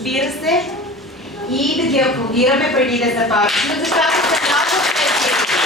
разбира се, и да ги аплодираме преди да започнем, защото са много специални.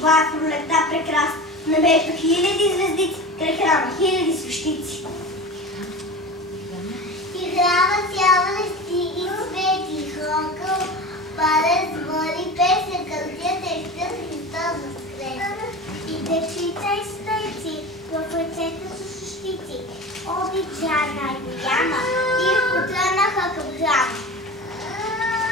Това е пролетта прекрасна. В небето хиляди звездици, край храма хиляди свещици. И храма цяла стиги свети хокъл, пада звъни песен, кълтията и стъл Христос възкресе. И дечица и стойци, в ръцете са щици, обичана и голяма, и потърнаха към храма.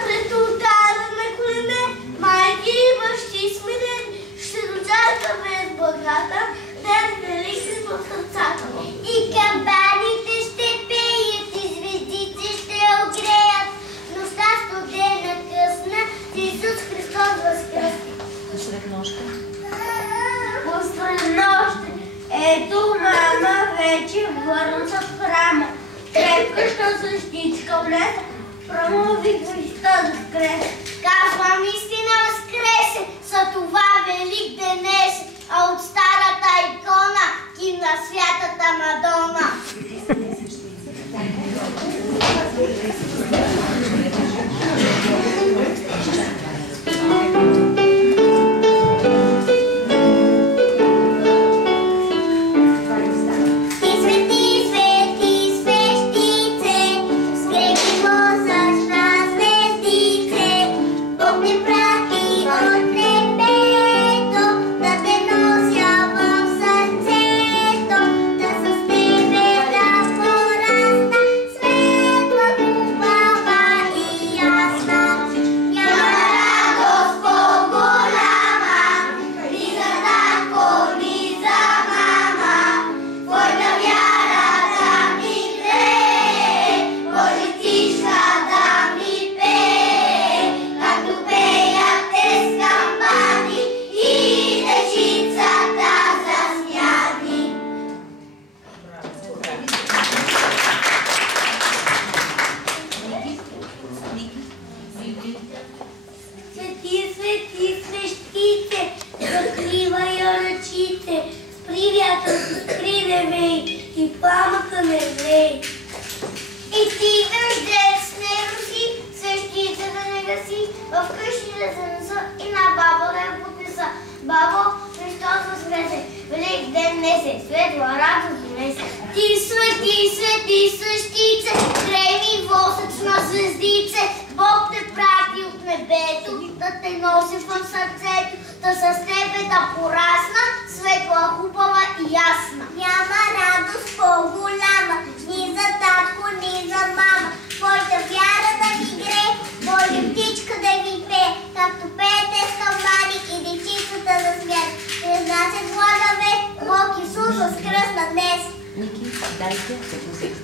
Пред ултара на колене, майки и бащи смирени, ще дочакаме с благата, ден велики в сърцата. И камбаните ще пеят, и звездите ще огреят, нощта студена късна, Исус Христос възкръсна. Посред нощта. Посред нощта, ето мама вече върна се в храма. Крепкаща същичка влезе, промови Христос възкресе. Казвам истина възкресе, за това велик денес, а от старата икона кимна святата Мадона.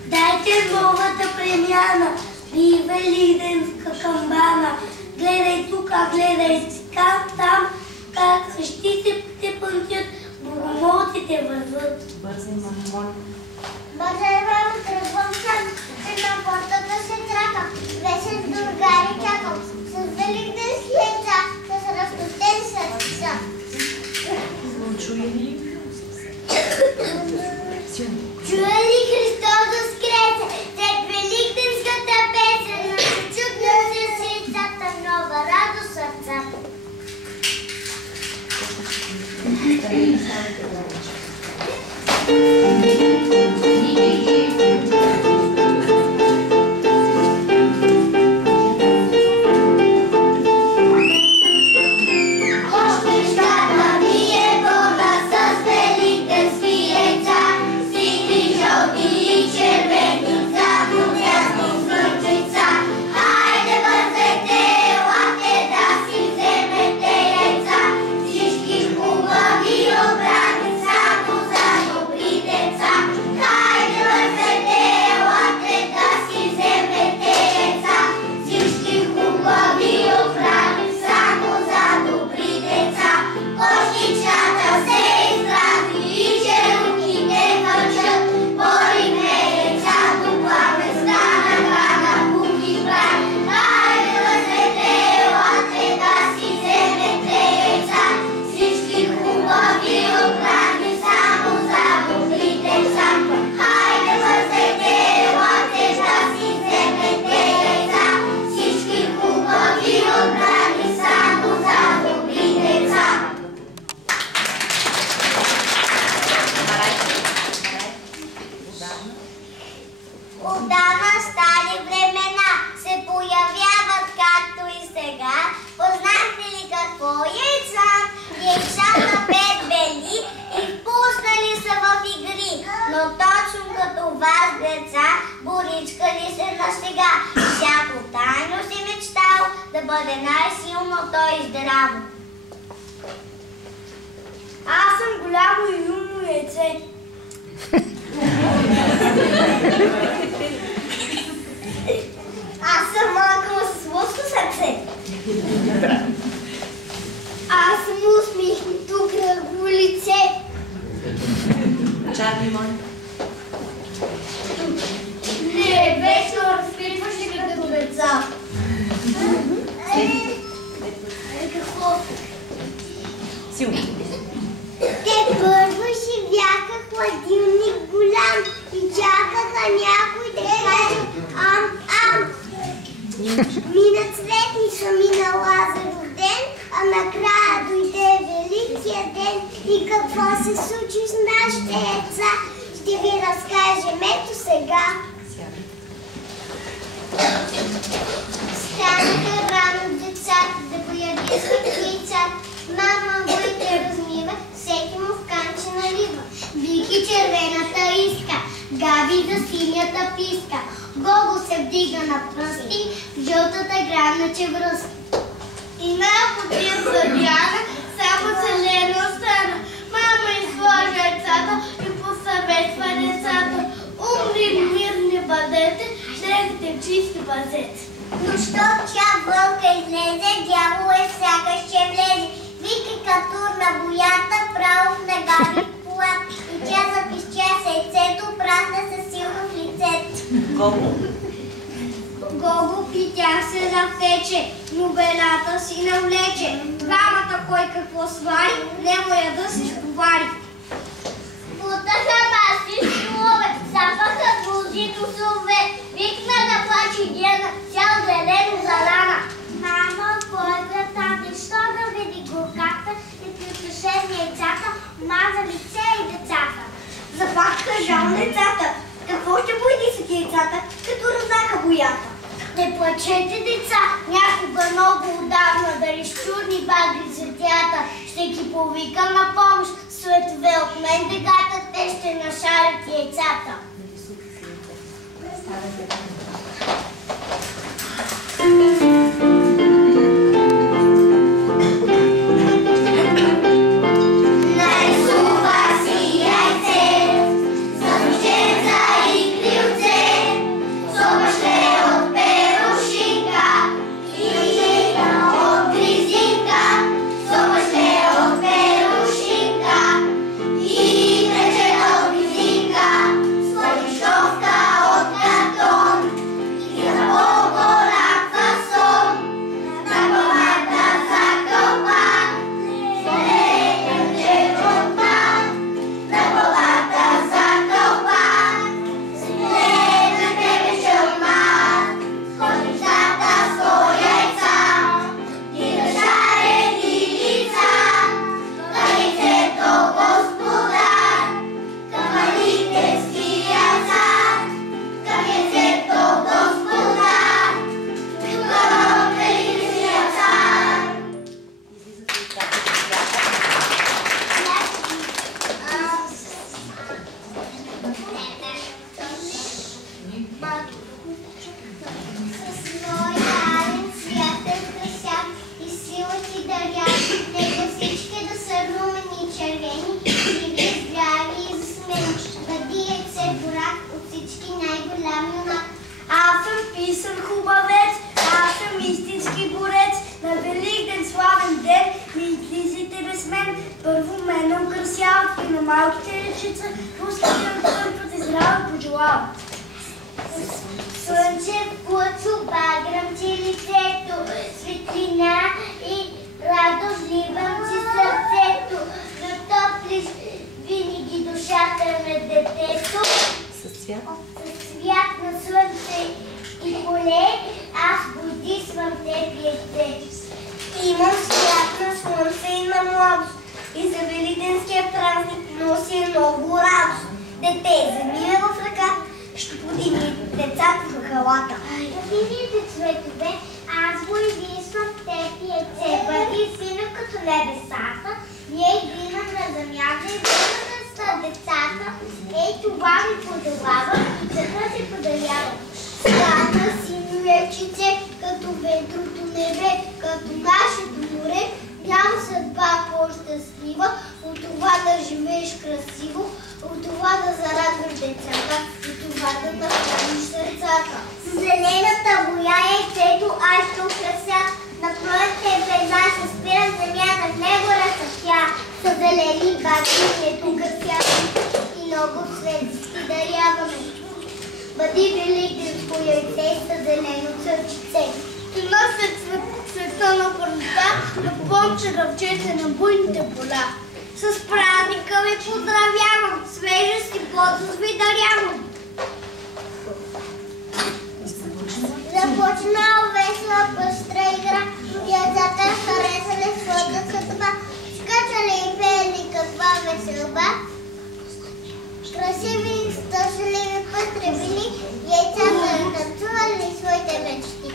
Дайте новата премяна и великденска камбана. Гледай тук, гледай там, как същите пънтят, богомолците върват. Бързай, мама, моля. Бързай, мамо, тръгвам сам, на портата се трака, весен другари чакам, с великденски яйца, с разпустени сърца. Чуя ли? Чуя ли Христос възкресе, след великденската песен, но се чудна се сърцата, нова радост сърцата. Всички хубави обрани, само за добри деца. вас, деца, боричка ли се на сега? Всяко тайно си мечтал да бъде най-силно той и здраво. Аз съм голямо и умно яйце. Аз съм малка с лъско сърце. Аз съм усмихнато кръгло лице. Чарли, мой. Не, вечно разпитваше като деца. Какво? Силно. Те първо живяха хладилник голям и чакаха някой да каже ам-ам. Мина цветница, мина Лазаров ден, а накрая дойде Великия ден. И какво се случи с нашите яйца, ще ви разкажем ето сега. Станаха рано децата да поядисват яйцата. Мама бъде размива, всеки му в канче налива. Вики червената иска, Габи за синята писка. Гого се вдига на пръсти, жълтата грана чевръст. И най-потия Диана само зелено остана. Мама изложи яйцата и посъветва децата. Умни, мирни бъдете, дрехте чисти пазете. Но щом тя вълка излезе, дявол сякаш ще влезе. Вики катурна боята, право в Габи плат. И тя запищя с яйцето, прасна се силно в лицето. Гого питя се навтече, но белята си навлече. Двамата кой какво свари, не му яда се стовари. Путаха маси столове, запаха гълзи досове. Викна да плаче Диана, цял зелено залана. Мама, кой вратата, що да види горката и притушен яйцата, маза лице и децата. Запахка жал децата. Какво ще бойди с яйцата, като раздаха боята? Не плачете, деца, някога много отдавна, дали с чудни багри светята, ще ги повикам на помощ, светове от мен дегата, те ще нашарят яйцата. Слънчев лъч обаграм ти лицето, светлина и радост вливам ти сърцето, да топлиш винаги душата на детето. Със свят на слънце и поле, аз будисвам теб яйце. Имам свят на слънце и на младост, и за великденския празник носи много радост. Дете, вземи ме в ръка, ще подигни децата в халата. Видите цветове, аз будисвам теб яйце. Бъди сина като небесата, ние идваме на земята и бъдем с децата. Ей, това ми подобава. Птицата се подалява. Стана синуечице, като ветрото небе, като нашето море. Няма съдба по-щастлива от това да живееш красиво, от това да зарадваш децата, от това да нахраниш сърцата. С зелената боя яйцето аз ще украся, на твоите бедна се спира земята, в него разцъфтя. С зелени баки ето гърсяти и много светски даряваме. Бъди великденско яйце с зелено църчице. Носят света на първата, на помче ръвчете на буйните поля. С празника ви поздравявам, свежест и плодност ви дарявам. Започна весела пъстра игра, децата харесали своята съдба, скачали и пеели каква веселба. Красиви, щастливи, пъстри били, яйцата танцували своите мечти.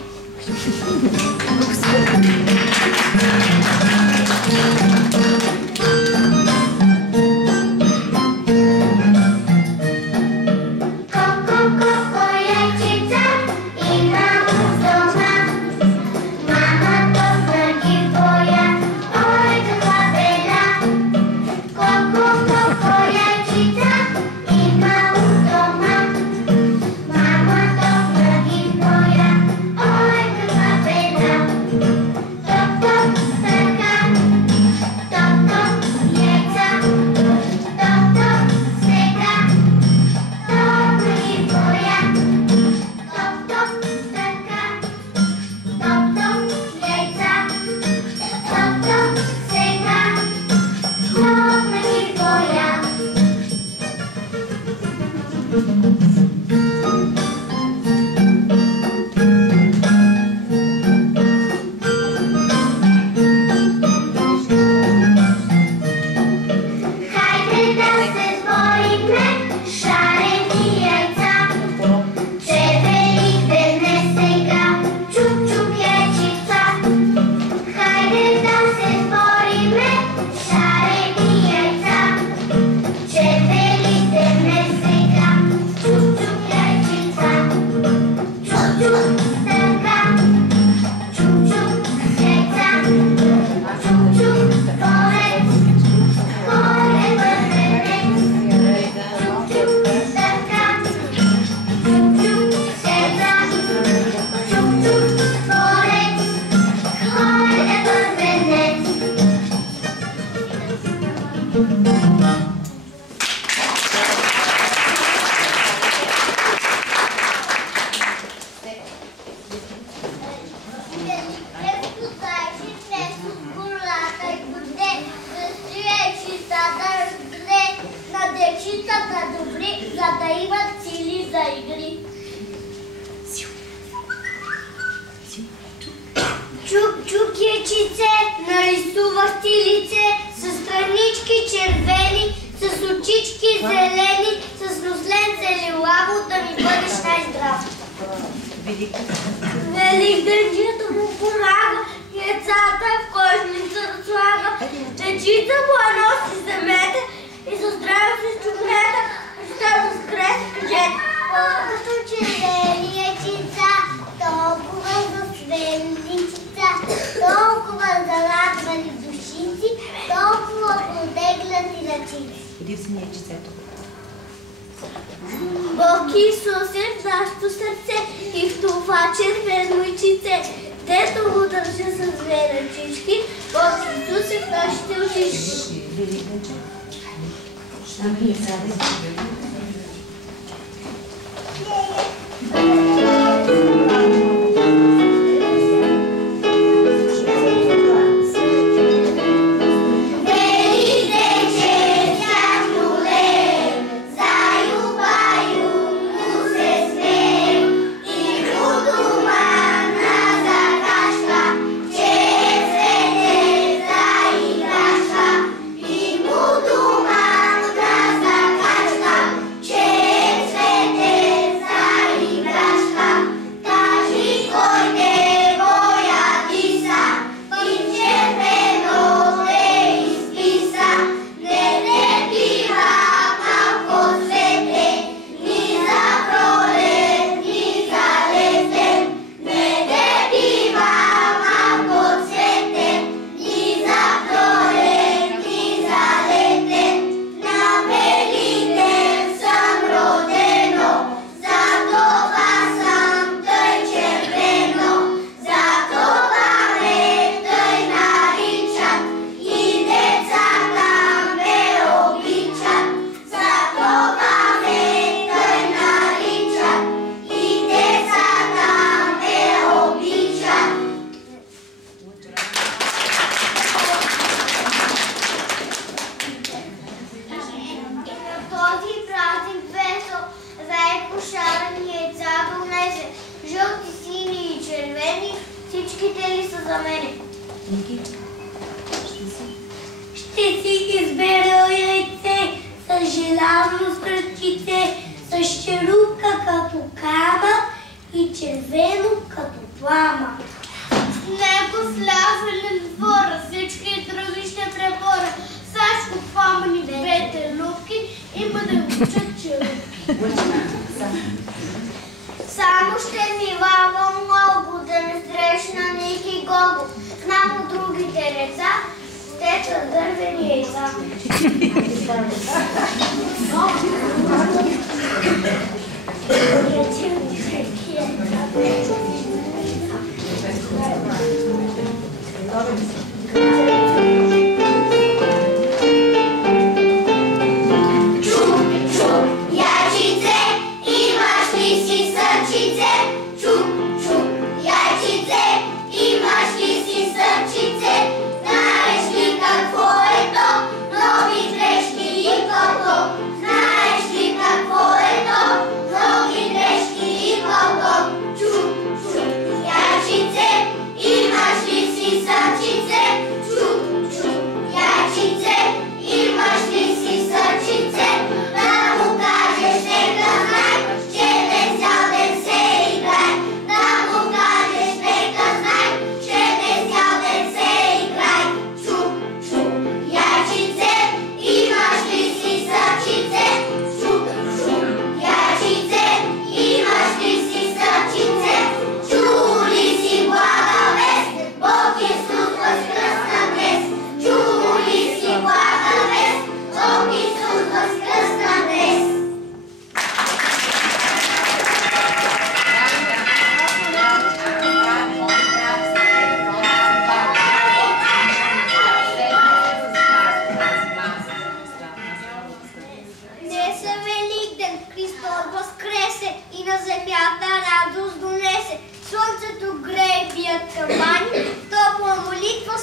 Чук-чук-ячице, нарисува стилице, с странички червени, с очички зелени, с нослен лилаво, да ми бъдеш най-здрав. Великденчето му помага, яйцата в кошница слага, дечица му носи земете и за здраве си чукнета, ще възкрес кажете. Колкото червени яйчица, толкова засвенличица, толкова зарадвани душици, толкова протеглати ръчици. Иди в синия яйчицето. Бог Исус е в нашето сърце и в това червено яйчице, дето го държа с две ръчички, Бог Исус е в нашите очички. този празник весел, рай пошарени яйца донесе, жълти, сини и червени, всичките ли са за мене? Ще си избера яйце с желязно сръчице, с черупка като кама и червено като плама. С него сляза ли двора, всички други ще пребора. Сашко помни двете любки, има да учат черупки. Само ще ми вава много, да не срещна Ники Гого. Знам от другите деца, те са дървени яйца.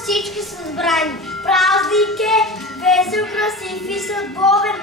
Всички са сбрани. Празник е, весел, красив и съдбовен,